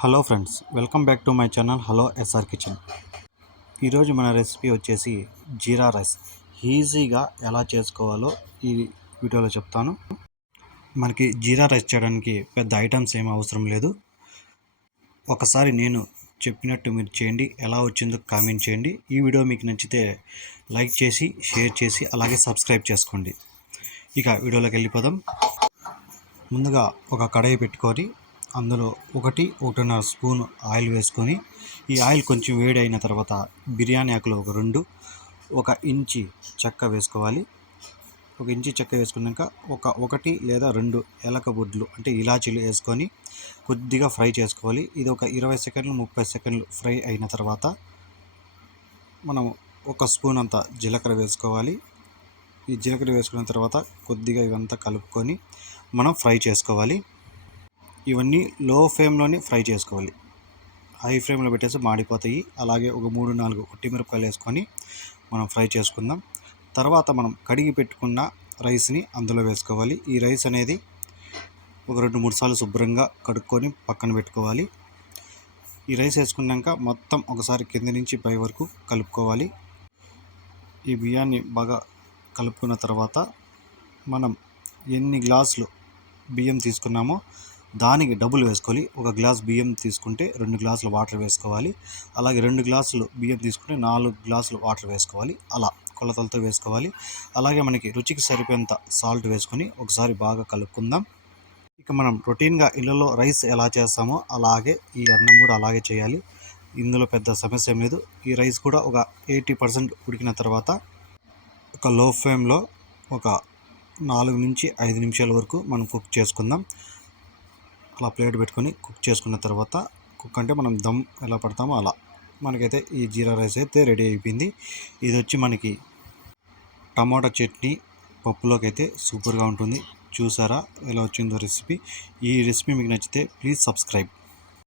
Hello friends, welcome back to my channel hello SR kitchen. ఈరోజు మన recipe వచ్చేసి జీరా rice. ఈజీగా ఎలా చేసుకోవాలో ఈ వీడియోలో చెప్తాను. మనకి జీరా రైస్ చేయడానికి పెద్ద ఐటమ్స్ ఏమీ అవసరం లేదు. ఒకసారి నేను చెప్పినట్టు మీరు చేయండి, ఎలా వచ్చిందో కామెంట్ చేయండి. ఈ వీడియో మీకు నచ్చితే లైక్ చేసి షేర్ చేసి అలాగే సబ్స్క్రైబ్ చేసుకోండి. ఇక వీడియోలోకి వెళ్ళిపోదాం. ముందుగా ఒక కడాయి పెట్టుకొని అందులో 1.5 స్పూన్ ఆయిల్ వేసుకొని, ఈ ఆయిల్ కొంచెం వేడి అయిన తర్వాత బిర్యానీ ఆకులు ఒక 2, 1 ఇంచి చెక్క వేసుకోవాలి. 1 ఇంచి చెక్క వేసుకున్నాక ఒకటి లేదా 2 ఏలక బుడ్లు అంటే ఇలాచీలు వేసుకొని కొద్దిగా ఫ్రై చేసుకోవాలి. ఇది ఒక 20 సెకండ్లు 30 సెకండ్లు ఫ్రై అయిన తర్వాత మనం 1 స్పూన్ అంత జీలకర్ర వేసుకోవాలి. ఈ జీలకర్ర వేసుకున్న తర్వాత కొద్దిగా ఇవంతా కలుపుకొని మనం ఫ్రై చేసుకోవాలి. ఇవన్నీ లో ఫ్లేమ్లోనే ఫ్రై చేసుకోవాలి. హై ఫ్లేమ్లో పెట్టేసి మాడిపోతాయి. అలాగే ఒక 3-4 ఒట్టిమిరపకాయలు వేసుకొని మనం ఫ్రై చేసుకుందాం. తర్వాత మనం కడిగి పెట్టుకున్న రైస్ని అందులో వేసుకోవాలి. ఈ రైస్ అనేది ఒక 2-3 సార్లు శుభ్రంగా కడుక్కొని పక్కన పెట్టుకోవాలి. ఈ రైస్ వేసుకున్నాక మొత్తం ఒకసారి కింద నుంచి పై వరకు కలుపుకోవాలి. ఈ బియ్యాన్ని బాగా కలుపుకున్న తర్వాత మనం ఎన్ని గ్లాసులు బియ్యం తీసుకున్నామో దానికి డబుల్ వేసుకోవాలి. 1 గ్లాస్ బియ్యం తీసుకుంటే 2 గ్లాసులు వాటర్ వేసుకోవాలి. అలాగే 2 గ్లాసులు బియ్యం తీసుకుంటే 4 గ్లాసులు వాటర్ వేసుకోవాలి. అలా కొలతలతో వేసుకోవాలి. అలాగే మనకి రుచికి సరిపోయేంత సాల్ట్ వేసుకొని ఒకసారి బాగా కలుపుకుందాం. ఇక మనం రొటీన్గా ఇళ్ళలో రైస్ ఎలా చేస్తామో అలాగే ఈ అన్నం కూడా అలాగే చేయాలి. ఇందులో పెద్ద సమస్య ఏం లేదు. ఈ రైస్ కూడా ఒక 80% ఉడికిన తర్వాత ఒక లో ఫ్లేమ్లో ఒక 4-5 నిమిషాల వరకు మనం కుక్ చేసుకుందాం. అలా ప్లేట్ పెట్టుకొని కుక్ చేసుకున్న తర్వాత, కుక్ అంటే మనం దమ్ ఎలా పడతామో అలా, మనకైతే ఈ జీరా రైస్ అయితే రెడీ అయిపోయింది. ఇది వచ్చి మనకి టమాటా చట్నీ పప్పులోకి అయితే సూపర్గా ఉంటుంది. చూసారా ఎలా వచ్చిందో రెసిపీ. ఈ రెసిపీ మీకు నచ్చితే ప్లీజ్ సబ్స్క్రైబ్.